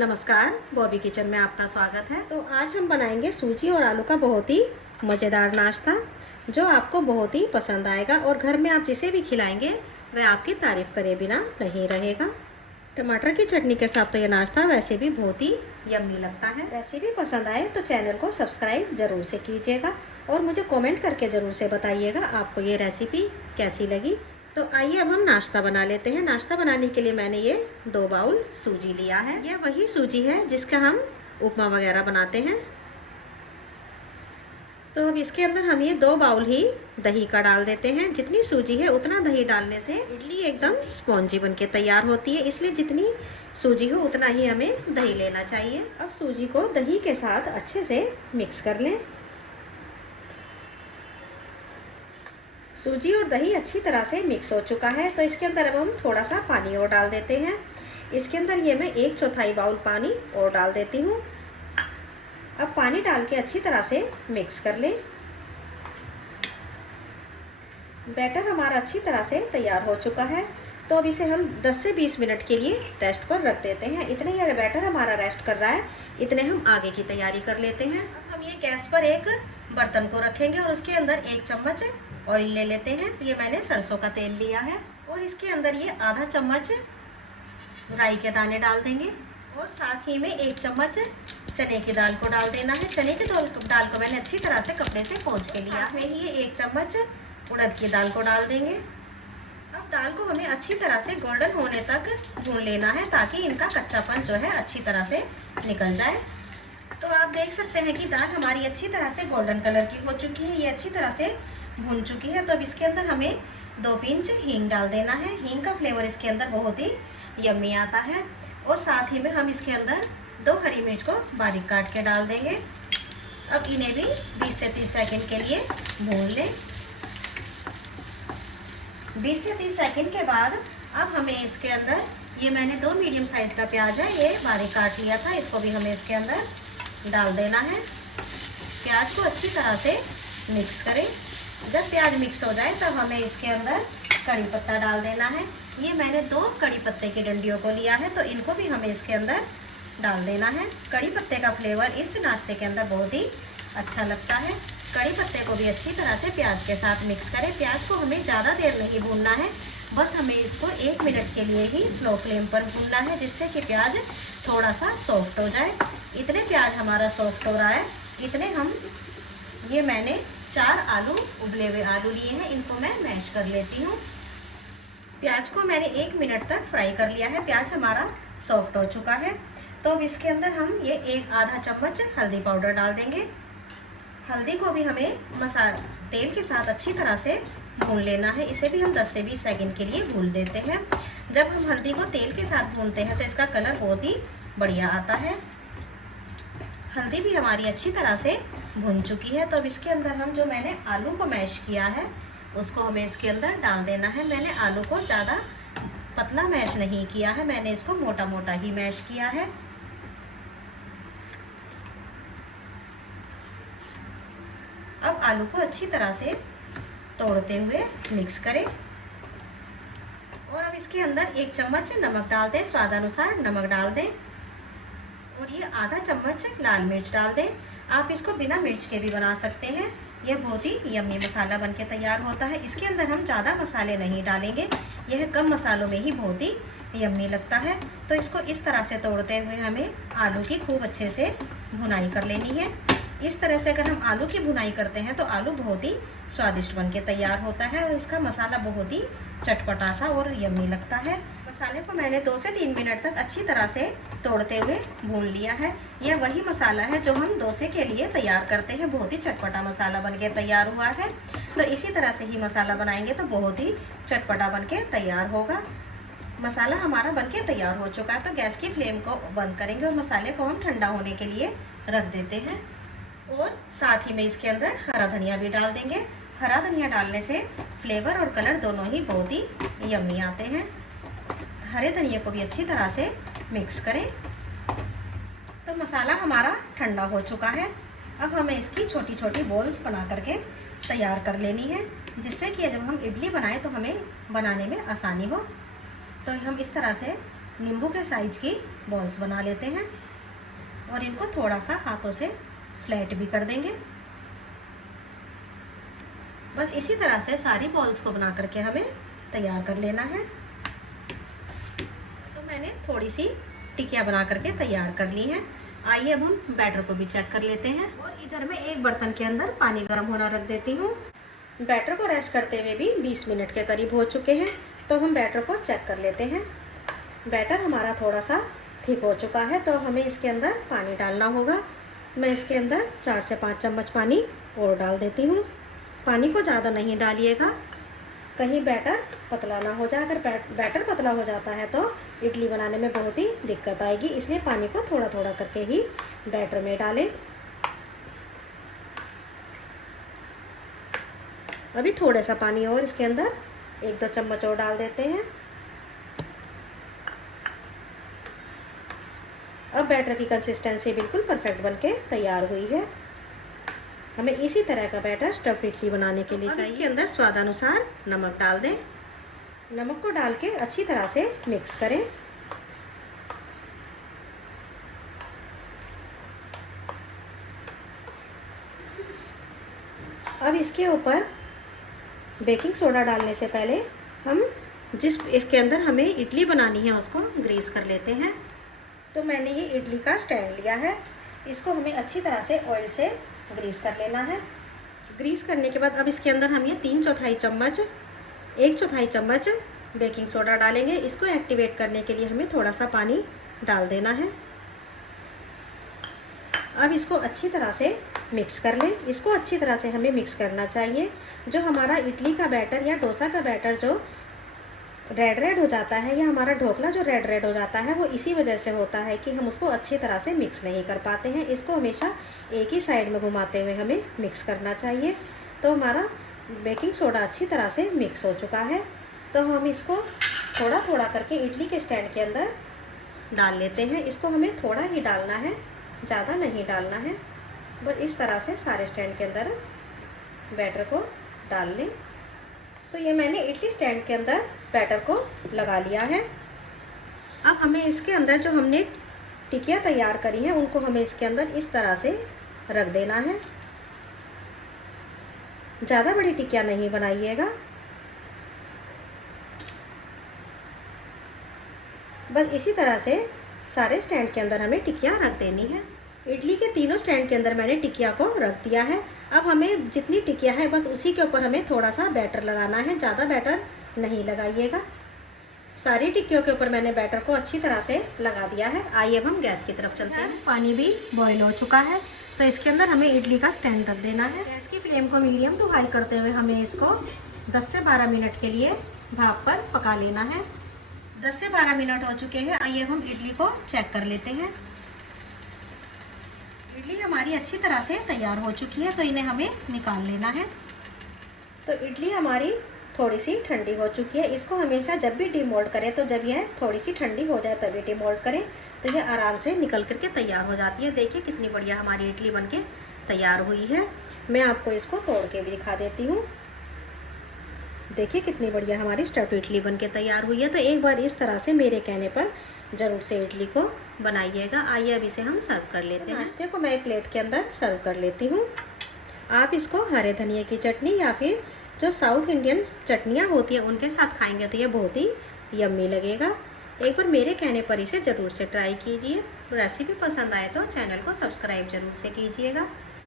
नमस्कार, बॉबी किचन में आपका स्वागत है। तो आज हम बनाएंगे सूजी और आलू का बहुत ही मज़ेदार नाश्ता जो आपको बहुत ही पसंद आएगा और घर में आप जिसे भी खिलाएंगे वह आपकी तारीफ़ करे बिना नहीं रहेगा। टमाटर की चटनी के साथ तो ये नाश्ता वैसे भी बहुत ही यम्मी लगता है। रेसिपी पसंद आए तो चैनल को सब्सक्राइब ज़रूर से कीजिएगा और मुझे कमेंट करके ज़रूर से बताइएगा आपको ये रेसिपी कैसी लगी। तो आइए अब हम नाश्ता बना लेते हैं। नाश्ता बनाने के लिए मैंने ये 2 बाउल सूजी लिया है। यह वही सूजी है जिसका हम उपमा वगैरह बनाते हैं। तो अब इसके अंदर हम ये 2 बाउल ही दही का डाल देते हैं। जितनी सूजी है उतना दही डालने से इडली एकदम स्पॉन्जी बन के तैयार होती है, इसलिए जितनी सूजी हो उतना ही हमें दही लेना चाहिए। अब सूजी को दही के साथ अच्छे से मिक्स कर लें। सूजी और दही अच्छी तरह से मिक्स हो चुका है, तो इसके अंदर अब हम थोड़ा सा पानी और डाल देते हैं। इसके अंदर ये मैं 1/4 बाउल पानी और डाल देती हूँ। अब पानी डाल के अच्छी तरह से मिक्स कर लें। बैटर हमारा अच्छी तरह से तैयार हो चुका है, तो अब इसे हम 10 से 20 मिनट के लिए रेस्ट पर रख देते हैं। इतने ही बैटर हमारा रेस्ट कर रहा है, इतने हम आगे की तैयारी कर लेते हैं। अब हम ये गैस पर एक बर्तन को रखेंगे और उसके अंदर 1 चम्मच ऑयल ले लेते हैं। ये मैंने सरसों का तेल लिया है और इसके अंदर ये आधा चम्मच राई के दाने डाल देंगे और साथ ही में 1 चम्मच चने की दाल को डाल देना है। चने की दाल को मैंने अच्छी तरह से कपड़े से पोंछ के लिया है। ये 1 चम्मच उड़द की दाल को डाल देंगे। अब दाल को हमें अच्छी तरह से गोल्डन होने तक भून लेना है ताकि इनका कच्चापन जो है अच्छी तरह से निकल जाए। तो आप देख सकते हैं कि दाल हमारी अच्छी तरह से गोल्डन कलर की हो चुकी है, ये अच्छी तरह से भून चुकी है। तो अब इसके अंदर हमें 2 पिंच हींग डाल देना है। हींग का फ्लेवर इसके अंदर बहुत ही यम्मी आता है। और साथ ही में हम इसके अंदर 2 हरी मिर्च को बारीक काट के डाल देंगे। अब इन्हें भी 20 से 30 सेकंड के लिए भून लें। 20 से 30 सेकंड के बाद अब हमें इसके अंदर ये मैंने 2 मीडियम साइज का प्याज है, ये बारीक काट लिया था, इसको भी हमें इसके अंदर डाल देना है। प्याज को अच्छी तरह से मिक्स करें। जब प्याज मिक्स हो जाए तब हमें इसके अंदर कड़ी पत्ता डाल देना है। ये मैंने 2 कड़ी पत्ते की डंडियों को लिया है, तो इनको भी हमें इसके अंदर डाल देना है। कड़ी पत्ते का फ्लेवर इस नाश्ते के अंदर बहुत ही अच्छा लगता है। कड़ी पत्ते को भी अच्छी तरह से प्याज के साथ मिक्स करें। प्याज को हमें ज़्यादा देर नहीं भूनना है, बस हमें इसको 1 मिनट के लिए ही स्लो फ्लेम पर भूनना है, जिससे कि प्याज थोड़ा सा सॉफ्ट हो जाए। इतने प्याज हमारा सॉफ्ट हो रहा है, इतने हम ये मैंने 4 आलू उबले हुए आलू लिए हैं, इनको मैं मैश कर लेती हूँ। प्याज को मैंने 1 मिनट तक फ्राई कर लिया है। प्याज हमारा सॉफ्ट हो चुका है, तो अब इसके अंदर हम ये आधा चम्मच हल्दी पाउडर डाल देंगे। हल्दी को भी हमें तेल के साथ अच्छी तरह से भून लेना है। इसे भी हम 10 से 20 सेकंड के लिए भून देते हैं। जब हम हल्दी को तेल के साथ भूनते हैं तो इसका कलर बहुत ही बढ़िया आता है। हल्दी भी हमारी अच्छी तरह से भुन चुकी है, तो अब इसके अंदर हम जो मैंने आलू को मैश किया है उसको हमें इसके अंदर डाल देना है। मैंने आलू को ज़्यादा पतला मैश नहीं किया है, मैंने इसको मोटा मोटा ही मैश किया है। अब आलू को अच्छी तरह से तोड़ते हुए मिक्स करें और अब इसके अंदर 1 चम्मच नमक डाल दें, स्वादानुसार नमक डाल दें और ये आधा चम्मच लाल मिर्च डाल दें। आप इसको बिना मिर्च के भी बना सकते हैं, यह बहुत ही यम्मी मसाला बनके तैयार होता है। इसके अंदर हम ज़्यादा मसाले नहीं डालेंगे, यह कम मसालों में ही बहुत ही यम्मी लगता है। तो इसको इस तरह से तोड़ते हुए हमें आलू की खूब अच्छे से भुनाई कर लेनी है। इस तरह से अगर हम आलू की भुनाई करते हैं तो आलू बहुत ही स्वादिष्ट बनके तैयार होता है और इसका मसाला बहुत ही चटपटा सा और यम्मी लगता है। मसाले को मैंने 2 से 3 मिनट तक अच्छी तरह से तोड़ते हुए भून लिया है। यह वही मसाला है जो हम डोसे के लिए तैयार करते हैं, बहुत ही चटपटा मसाला बनके तैयार हुआ है। तो इसी तरह से ही मसाला बनाएंगे तो बहुत ही चटपटा बनके तैयार होगा। मसाला हमारा बनके तैयार हो चुका है, तो गैस की फ्लेम को बंद करेंगे और मसाले को हम ठंडा होने के लिए रख देते हैं। और साथ ही में इसके अंदर हरा धनिया भी डाल देंगे। हरा धनिया डालने से फ्लेवर और कलर दोनों ही बहुत ही यम्मी आते हैं। हरे धनिया को भी अच्छी तरह से मिक्स करें। तो मसाला हमारा ठंडा हो चुका है। अब हमें इसकी छोटी छोटी बॉल्स बना करके तैयार कर लेनी है, जिससे कि जब हम इडली बनाएं तो हमें बनाने में आसानी हो। तो हम इस तरह से नींबू के साइज की बॉल्स बना लेते हैं और इनको थोड़ा सा हाथों से फ्लैट भी कर देंगे। बस इसी तरह से सारी बॉल्स को बना करके हमें तैयार कर लेना है। तो मैंने थोड़ी सी टिकिया बना करके तैयार कर ली हैं। आइए अब हम बैटर को भी चेक कर लेते हैं। और इधर मैं एक बर्तन के अंदर पानी गर्म होना रख देती हूँ। बैटर को रेस्ट करते हुए भी 20 मिनट के करीब हो चुके हैं, तो हम बैटर को चेक कर लेते हैं। बैटर हमारा थोड़ा सा थिक हो चुका है, तो हमें इसके अंदर पानी डालना होगा। मैं इसके अंदर 4 से 5 चम्मच पानी और डाल देती हूँ। पानी को ज़्यादा नहीं डालिएगा, कहीं बैटर पतला ना हो जाए। अगर बैटर पतला हो जाता है तो इडली बनाने में बहुत ही दिक्कत आएगी, इसलिए पानी को थोड़ा थोड़ा करके ही बैटर में डालें। अभी थोड़ा सा पानी और इसके अंदर 1-2 चम्मच और डाल देते हैं। अब बैटर की कंसिस्टेंसी बिल्कुल परफेक्ट बनके तैयार हुई है। हमें इसी तरह का बैटर स्टफ्ड इडली बनाने के लिए चाहिए। इसके अंदर स्वादानुसार नमक डाल दें। नमक को डाल के अच्छी तरह से मिक्स करें। अब इसके ऊपर बेकिंग सोडा डालने से पहले हम जिस इसके अंदर हमें इडली बनानी है उसको ग्रीस कर लेते हैं। तो मैंने ये इडली का स्टैंड लिया है, इसको हमें अच्छी तरह से ऑयल से ग्रीस कर लेना है। ग्रीस करने के बाद अब इसके अंदर हम ये 3/4 चम्मच 1/4 चम्मच बेकिंग सोडा डालेंगे। इसको एक्टिवेट करने के लिए हमें थोड़ा सा पानी डाल देना है। अब इसको अच्छी तरह से मिक्स कर लें। इसको अच्छी तरह से हमें मिक्स करना चाहिए। जो हमारा इडली का बैटर या डोसा का बैटर जो रेड हो जाता है, या हमारा ढोकला जो रेड हो जाता है, वो इसी वजह से होता है कि हम उसको अच्छी तरह से मिक्स नहीं कर पाते हैं। इसको हमेशा एक ही साइड में घुमाते हुए हमें मिक्स करना चाहिए। तो हमारा बेकिंग सोडा अच्छी तरह से मिक्स हो चुका है, तो हम इसको थोड़ा थोड़ा करके इडली के स्टैंड के अंदर डाल लेते हैं। इसको हमें थोड़ा ही डालना है, ज़्यादा नहीं डालना है। बस इस तरह से सारे स्टैंड के अंदर बैटर को डाल लें। तो ये मैंने इडली स्टैंड के अंदर बैटर को लगा लिया है। अब हमें इसके अंदर जो हमने टिकिया तैयार करी हैं उनको हमें इसके अंदर इस तरह से रख देना है। ज़्यादा बड़ी टिकिया नहीं बनाइएगा, बस इसी तरह से सारे स्टैंड के अंदर हमें टिकिया रख देनी है। इडली के तीनों स्टैंड के अंदर मैंने टिकिया को रख दिया है। अब हमें जितनी टिकिया है बस उसी के ऊपर हमें थोड़ा सा बैटर लगाना है, ज़्यादा बैटर नहीं लगाइएगा। सारी टिक्कियों के ऊपर मैंने बैटर को अच्छी तरह से लगा दिया है। आइए अब हम गैस की तरफ चलते हैं। पानी भी बॉईल हो चुका है, तो इसके अंदर हमें इडली का स्टैंड रख देना है। गैस की फ्लेम को मीडियम टू हाई करते हुए हमें इसको 10 से 12 मिनट के लिए भाप पर पका लेना है। 10 से 12 मिनट हो चुके हैं। आइए हम इडली को चेक कर लेते हैं। इडली हमारी अच्छी तरह से तैयार हो चुकी है, तो इन्हें हमें निकाल लेना है। तो इडली हमारी थोड़ी सी ठंडी हो चुकी है। इसको हमेशा जब भी डिमोल्ड करें तो जब यह थोड़ी सी ठंडी हो जाए तभी डिमोल्ड करें, तो यह आराम से निकल करके तैयार हो जाती है। देखिए कितनी बढ़िया हमारी इडली बनके तैयार हुई है। मैं आपको इसको तोड़ के भी दिखा देती हूँ। देखिए कितनी बढ़िया हमारी स्टफ्ड इडली बनके तैयार हुई है। तो एक बार इस तरह से मेरे कहने पर ज़रूर से इडली को बनाइएगा। आइए अब इसे हम सर्व कर लेते हैं। नाश्ते को मैं प्लेट के अंदर सर्व कर लेती हूँ। आप इसको हरे धनिया की चटनी या फिर जो साउथ इंडियन चटनियाँ होती हैं उनके साथ खाएंगे तो ये बहुत ही यम्मी लगेगा। एक बार मेरे कहने पर इसे ज़रूर से ट्राई कीजिए। रेसिपी पसंद आए तो चैनल को सब्सक्राइब ज़रूर से कीजिएगा।